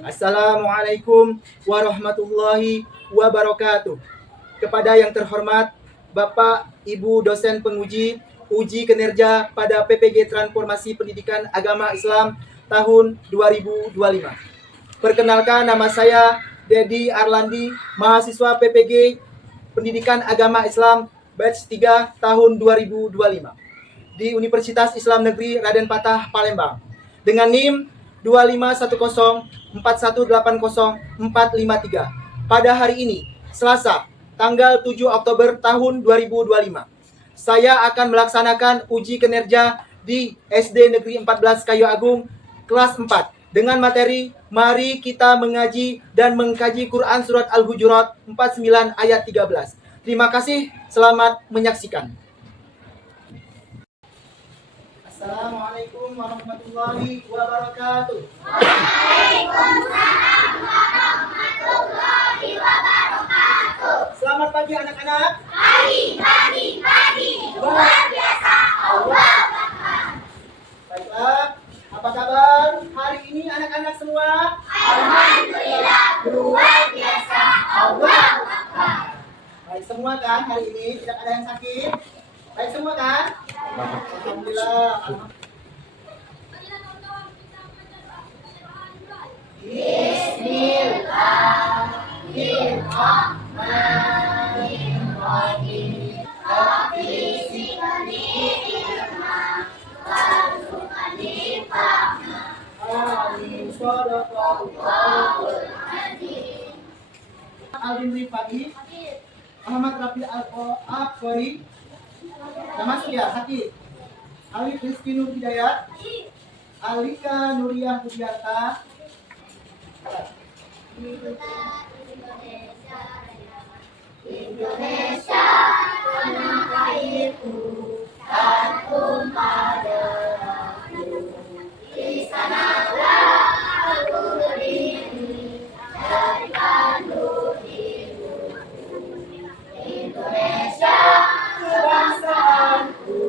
Assalamualaikum warahmatullahi wabarakatuh. Kepada yang terhormat Bapak Ibu dosen penguji uji kinerja pada PPG Transformasi Pendidikan Agama Islam tahun 2025. Perkenalkan, nama saya Dedi Arlandi, mahasiswa PPG Pendidikan Agama Islam batch 3 tahun 2025 di Universitas Islam Negeri Raden Patah, Palembang, dengan NIM 25104180453. Pada hari ini, Selasa, tanggal 7 Oktober tahun 2025, saya akan melaksanakan uji kinerja di SD Negeri 14 Kayu Agung kelas 4 dengan materi Mari kita mengaji dan mengkaji Quran Surat Al-Hujurat 49 ayat 13. Terima kasih, selamat menyaksikan. Assalamualaikum warahmatullahi wabarakatuh. Waalaikumsalam warahmatullahi wabarakatuh. Selamat pagi anak-anak. Pagi. Luar biasa. Allah Akbar. Baiklah, apa kabar hari ini anak-anak semua? Alhamdulillah. Luar biasa. Allah Akbar. Baik semua kan hari ini? Tidak ada yang sakit? Baik semua kan? Alhamdulillah. Bismillahirrahmanirrahim. Rabbi zidni ilma warzuqni fahma. Amin. Shadaqallahul Amin. Alvin Rifai, Ahmad Rafi Al-Qori, sudah masuk ya, sakit. Alif Rizky Nur Hidayat, Alika Nuriyah Budiarta. Indonesia tanah airku, tantum padaku. Di sanalah aku berdiri dari kandung ibuku. Indonesia kebangsaanku,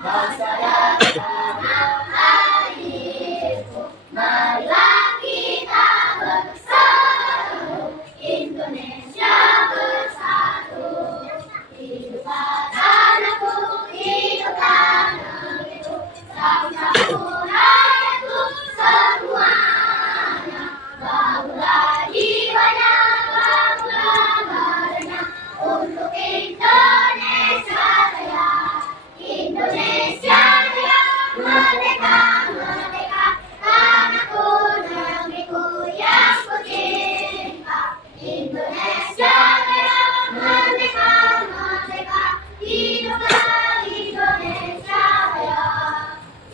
bangsa dan tanah airku. Marilah kita bersatu, Indonesia bersatu. Hiduplah tanahku, hiduplah negeriku, bangsaku, rakyatku semuanya. Bangunlah jiwanya, bangunlah badannya untuk Indonesia Raya. Indonesia Raya, merdeka, merdeka, tanahku, negeriku yang ku cinta. Indonesia Raya, merdeka, merdeka, hiduplah Indonesia Raya.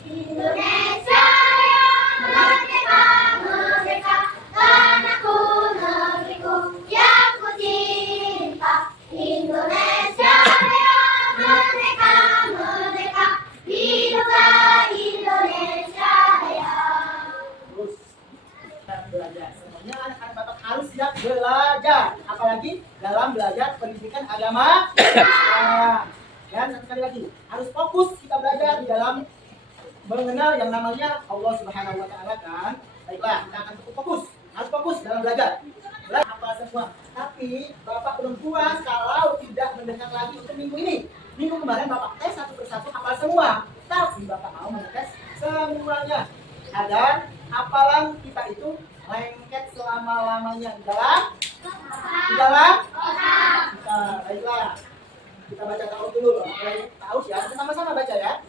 Indonesia Raya, merdeka, merdeka, tanahku, negeriku yang ku cinta. Indonesia Raya, merdeka, merdeka, hiduplah Indonesia Raya. Terus kita belajar. Semuanya anak-anak Bapak harus siap belajar, apalagi dalam belajar pendidikan agama Islam. Dan sekali lagi harus fokus kita belajar di dalam mengenal yang namanya Allah Subhanahu wa Ta'ala kan. Baiklah, kita akan cukup fokus. Harus fokus dalam belajar. Belajar apa semua. Tapi Bapak belum puas kalau tidak mendekat lagi untuk minggu ini. Minggu kemarin Bapak tes satu persatu hafal semua. Tapi Bapak mau mengetes semuanya. Agar hafalan kita itu lengket selama-lamanya di dalam kita. Baiklah. Kita baca tahu dulu loh. Tahu ya, kita sama-sama baca ya.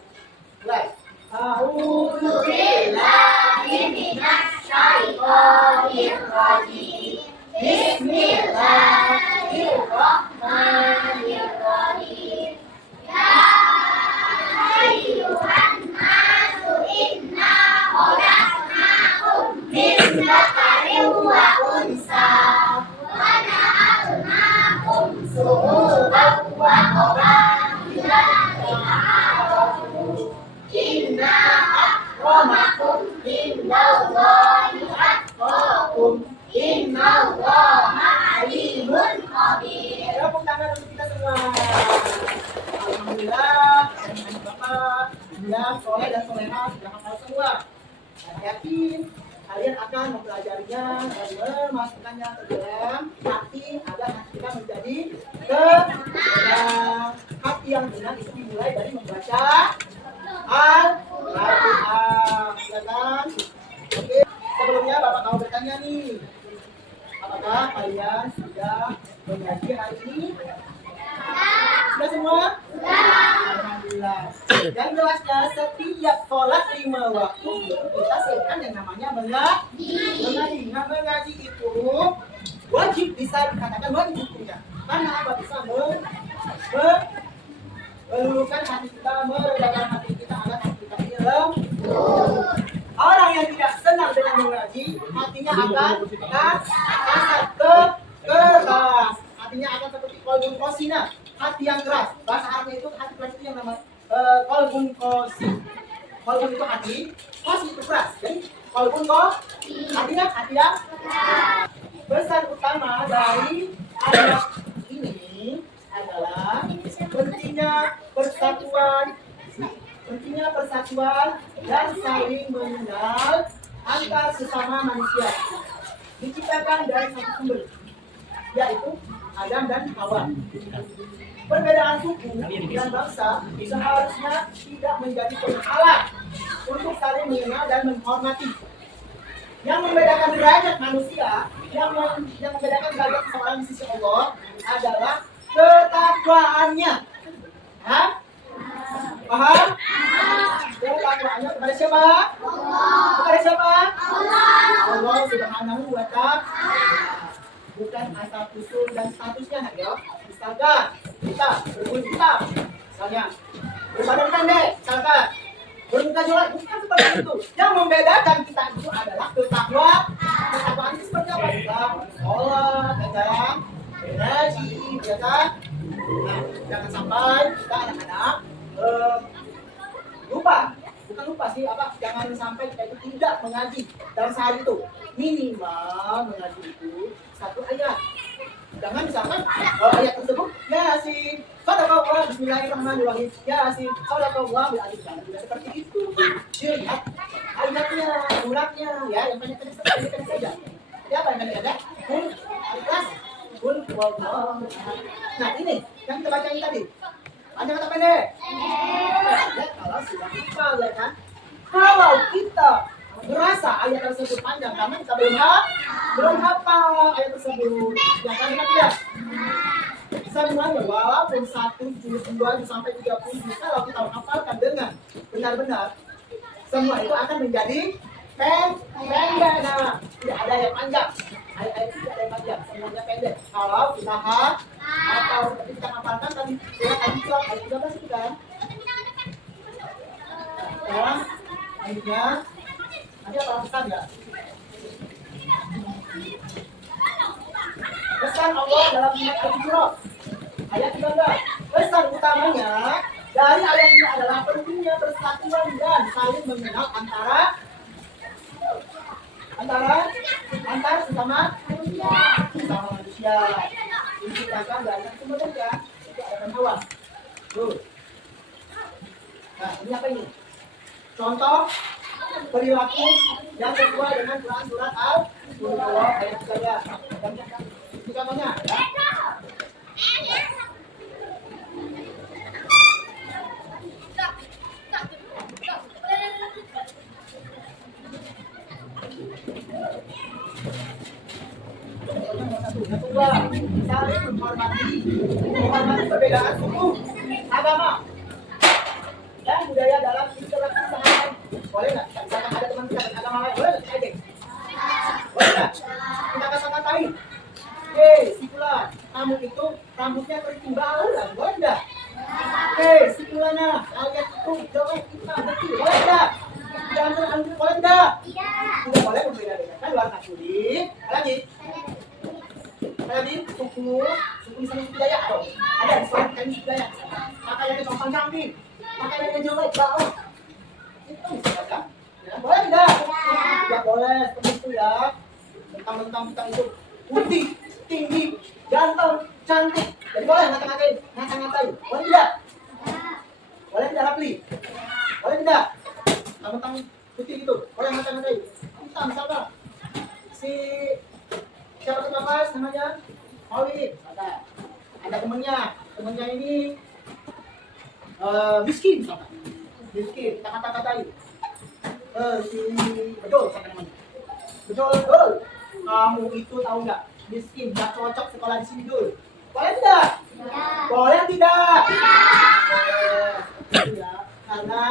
Mulai. A'udzu billahi minasy syaithanir rajim. Bismillahirrahmanirrahim. Ya ayyuhan nasu inna khalaqnakum min dzakarin wa unsa wa ja'alnakum syu'uban wa qaba'ila lita'arafu. Inna akramakum indallahi atqakum. Innallaha alimun khabir. Tepuk tangan untuk kita semua. Alhamdulillah, anak-anak Bapak yang soleh dan soleha sudah hafal semua. Saya yakin kalian akan mempelajarinya dan memasukkannya ke dalam hati agar hati kita menjadi tenang. Hati yang tenang itu dimulai dari membaca Al-Quran, ya kan? Oke, sebelumnya Bapak mau bertanya nih, apakah kalian sudah mengaji hari ini? Sudah semua? Alhamdulillah. Yang jelasnya setiap sholat 5 waktu itu kita sebutkan yang namanya mengaji. Nah, mengaji itu wajib, bisa dikatakan wajib hukumnya. Karena apa? Bisa meluluhkan hati kita, meredakan hati kita agar hati kita ini lembut. Orang yang tidak senang dengan mengaji, hatinya akan kasar keras. Hatinya akan seperti kolbun kosina, hati yang keras. Bahasa Arabnya itu hati keras itu yang namanya kolbun kosi. Kolbun itu hati, kosi itu keras. Jadi kolbun artinya hati yang keras. Pesan utama dari ayat ini adalah pentingnya persatuan dan saling mengenal antar sesama manusia. Diciptakan dari satu sumber, yaitu Adam dan Hawa. Perbedaan suku dan bangsa seharusnya tidak menjadi penghalang untuk saling mengenal dan menghormati. Yang membedakan derajat manusia, yang membedakan derajat seseorang di sisi Allah adalah ketakwaannya. Paham? Paham? Ketakwaannya kepada siapa? Kepada siapa? Allah Subhanahu wa Ta'ala. Bukan asal usul dan statusnya, nak ya. Misalkan kita berkulit hitam, misalnya berbadan pendek, misalkan bermuka jelek, bukan seperti itu. Yang membedakan kita itu adalah ketakwaan itu seperti apa? Kita sholat, kadang mengaji, ya kan? Nah, jangan sampai kita anak-anak bukan lupa sih, jangan sampai kita itu tidak mengaji dalam sehari itu. Minimal mengaji itu 1 ayat. Jangan misalkan ayat tersebut Yasin, Sadaqallah, Bismillahirrahmanirrahim, Yasin, Sadaqallah, tidak seperti itu. Dilihat ayatnya, suratnya, ya, yang pendek-pendek saja. Siapa yang pendek-pendek? Ikhlas, Qul huwallahu ahad. Nah, ini yang kita baca tadi. Panjang atau pendek? Ya, kalau sudah hafal, ya kan? Kalau kita merasa ayat tersebut panjang karena kita belum hafal ayat tersebut, ya kan? Tidak. Semuanya walaupun 1 juz 2 juz sampai 30 juz, kalau kita hafalkan dengan benar-benar, semua itu akan menjadi pendek. Nah, tidak ada yang panjang. Ayat-ayat tidak ada yang panjang, semuanya pendek. Kalau kita atau seperti kita hafalkan tadi surat Al-Isra ayat 13 itu kan. Sekarang ayatnya nanti apa pesan ya? Pesan Allah dalam surat Al-Isra ayat 13. Pesan utamanya dari ayat ini adalah pentingnya persatuan dan saling mengenal antar sesama manusia. Diciptakan dari sumber saja, itu Adam Hawa. Tuh. Nah, ini apa ini? Contoh perilaku yang sesuai dengan Quran surat Al-Qur'an ayat 13. Itu contohnya. Ya. Yang kedua, saling menghormati perbedaan suku, agama, dan budaya dalam interaksi sehari-hari. Boleh nggak? Misalkan ada teman kita beragama lain, boleh nggak kita? Boleh nggak? Kita kata-katain, si Fulan, kamu itu rambutnya kerimbalan, boleh nggak? Si Fulana, kalian itu jelek, kita betul, boleh nggak? Jangan boleh nggak? Tidak boleh membeda-bedakan warna kulit. Lagi suku misalnya suku Dayak atau ada di sekolah kami suku Dayak, pakaiannya sopan kambing, pakaiannya jelek bau, itu misalkan, ya, boleh tidak? Tidak boleh seperti itu ya. Mentang-mentang kita itu putih, tinggi, ganteng, cantik, jadi boleh ngata-ngatain, boleh tidak? Boleh tidak Rapli? Boleh tidak? Mentang-mentang putih itu, boleh ngata-ngatain. Kita misalkan si siapa kelas namanya? Maulid. Ada temennya ini miskin, misalkan. Miskin, kita kata-katain. Si Bedul, siapa namanya? Bedul. Kamu itu tahu nggak? Miskin, nggak cocok sekolah di sini, Dul. Boleh tidak? Boleh tidak? Tidak, karena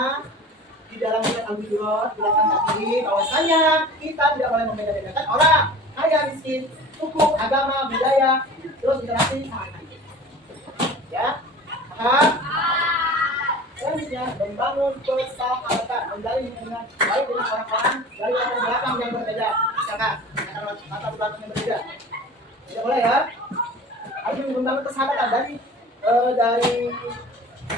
di dalam surat Al-Hujurat dijelaskan tadi bahwasanya kita tidak boleh membeda-bedakan orang kaya miskin, suku, agama, budaya, terus interaksi sama lain. Ya, paham? Selanjutnya membangun persahabatan, menjalin hubungan baik dengan orang-orang dari latar belakang yang berbeda. Misalkan latar belakang yang berbeda, tidak boleh ya. Harus membangun persahabatan dari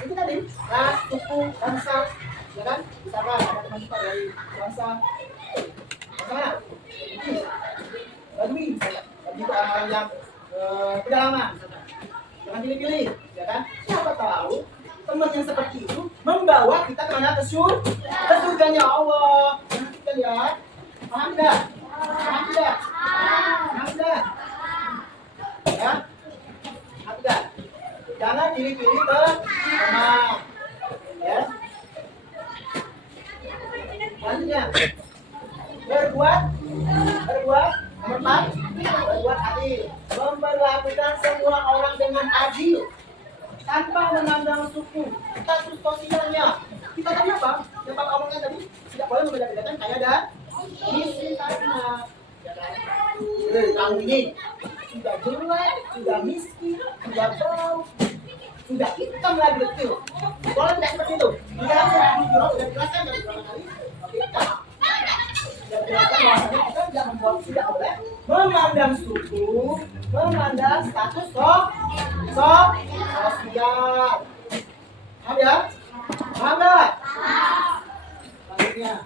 itu tadi, ras, suku, bangsa, ya kan? Misalkan ada teman kita dari bangsa mana? Badui, misalkan. Badui itu orang-orang yang pedalaman, misalkan. Jangan pilih-pilih, ya kan? Siapa tahu teman yang seperti itu membawa kita kemana? Ke surganya Allah. Nah, kita lihat, paham tidak? Paham tidak? Paham tidak? Ya, paham tidak? Jangan pilih-pilih ke teman, ya. Selanjutnya, berbuat nomor 4, berbuat adil, memperlakukan semua orang dengan adil tanpa memandang suku, status sosialnya. Kita tadi apa? Yang Pak omongkan tadi, tidak boleh membeda-bedakan kaya dan miskin karena kamu ini sudah jelek, sudah miskin, sudah bau, sudah hitam lagi betul. Boleh tidak seperti itu? Di dalam surat Al-Hujurat sudah dijelaskan dari beberapa kali. Oke, kita sudah dijelaskan bahwasanya kita tidak boleh memandang suku, memandang status sosial. Paham ya? Paham nggak? Selanjutnya.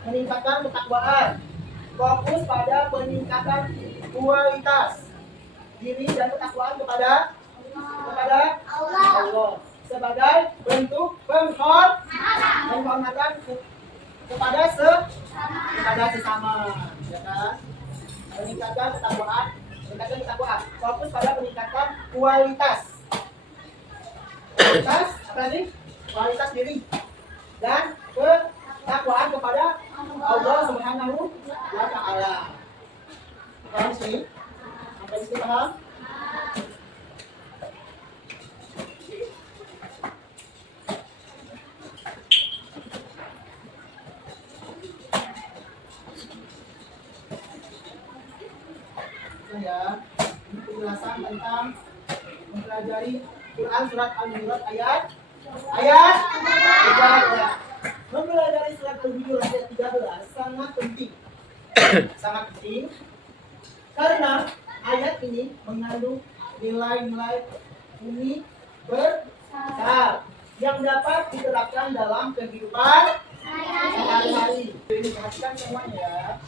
Meningkatkan ketakwaan, fokus pada peningkatan kualitas diri dan ketakwaan kepada Allah sebagai bentuk penghormatan kepada sesama, ya kan? Meningkatkan ketakwaan, fokus pada peningkatan kualitas apa nih? Kualitas diri dan ketakwaan kepada Allah Subhanahu wa Ta'ala. Paham sih? Sampai di sini paham? Ya, ini penjelasan tentang mempelajari Quran surat Al-Hujurat ayat 13. Mempelajari surat Al-Hujurat ayat 13 sangat penting. Sangat penting karena ayat ini mengandung nilai-nilai unik besar yang dapat diterapkan dalam kehidupan sehari-hari. Ini perhatikan semuanya ya.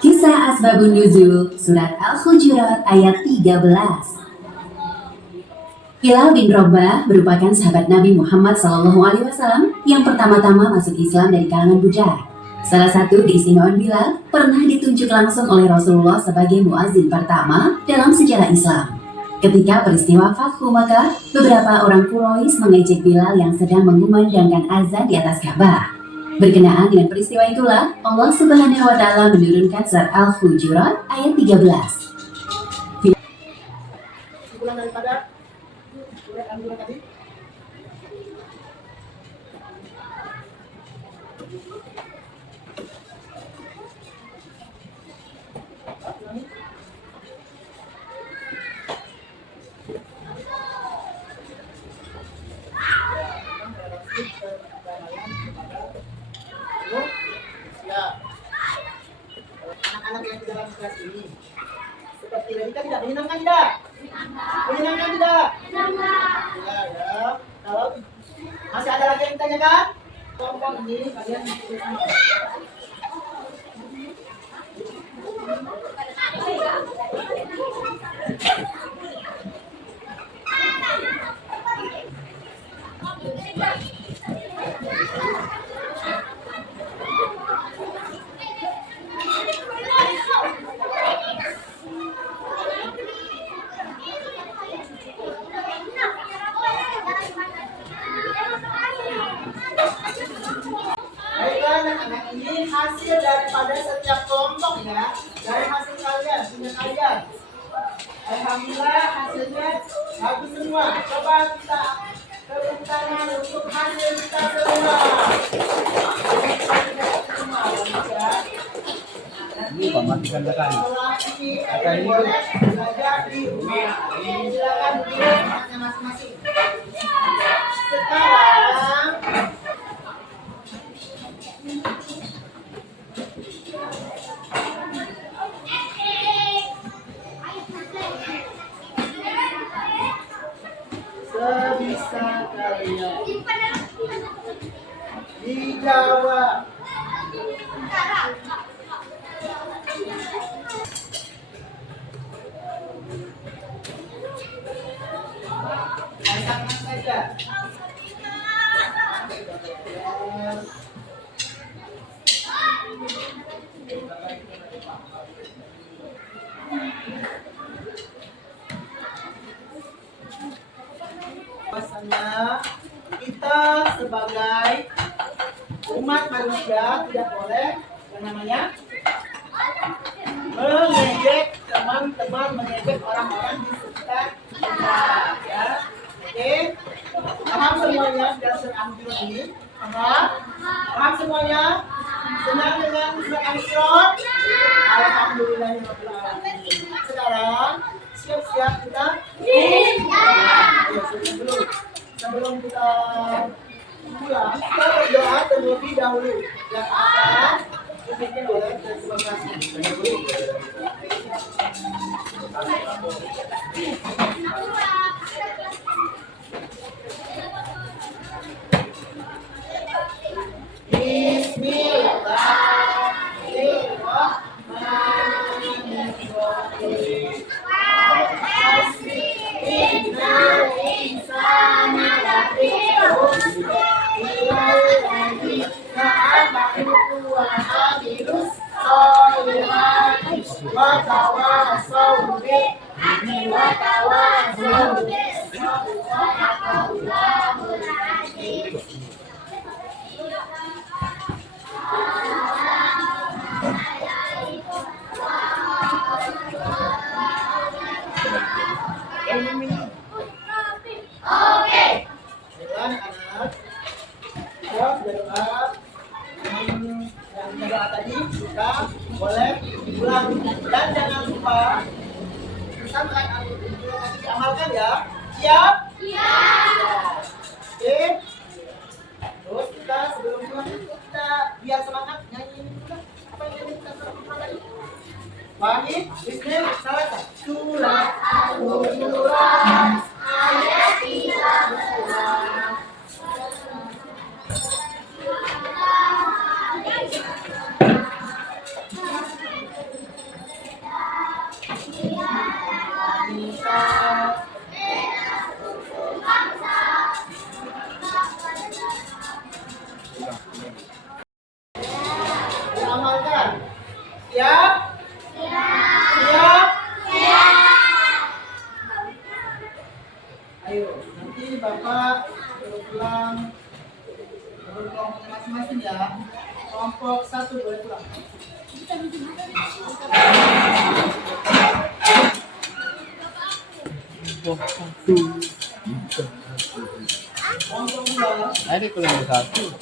Kisah Asbabun Nuzul Surat Al-Hujurat ayat 13. Hilal bin Robbah merupakan sahabat Nabi Muhammad SAW yang pertama-tama masuk Islam dari kalangan budak. Salah satu keistimewaan Bilal pernah ditunjuk langsung oleh Rasulullah sebagai muazin pertama dalam sejarah Islam. Ketika peristiwa Fathu Makkah, beberapa orang Quraisy mengejek Bilal yang sedang mengumandangkan azan di atas Ka'bah. Berkenaan dengan peristiwa itulah, Allah Subhanahu wa Ta'ala menurunkan surat Al-Hujurat ayat 13. Kesimpulan daripada surat Al-Hujurat tadi. Anak-anak yang di dalam kelas ini seperti Radika tidak menyenangkan tidak? Menyenangkan tidak? Ya. Kalau masih ada lagi yang ditanyakan, kelompok ini kalian ya. Dari hasil kalian, punya kalian. Alhamdulillah hasilnya bagus semua. Coba kita tepuk tangan untuk hasil kita semua. Ini pematikan tekan. Kalian boleh belajar di rumah. Silakan duduk tempatnya masing-masing. Sekarang sebisa kalian dijawab. Rasakan saja. Bahwasanya kita sebagai umat manusia tidak boleh yang namanya mengejek teman-teman, mengejek orang-orang di sekitar kita, ya. Oke, paham semuanya dasar Al-Quran ini? Paham semuanya? Senang dengan surat Al-Isra? Alhamdulillahirabbil alamin. Sekarang siap-siap kita. Ayo, sebelum kita pulang, kita berdoa terlebih dahulu yang akan dipimpin oleh terima kasih. Bismillahirrahmanirrahim. Anak-anak, jawab berdoa. Yang berdoa tadi kita boleh pulang dan jangan lupa pesan diamalkan ya. Siap? Siap. Oke. Terus kita sebelum pulang kita biar semangat nyanyi ini dulu. Apa yang kita pulang tadi? Wahid, Bismillah, salah satu. Surat Al-Quran ayat 13. Diamalkan. Siap? Siap? Ayo, nanti Bapak pulang kelompok masing-masing ya. Kelompok 1 boleh pulang. Kelompok 2. Ada kelompok 1.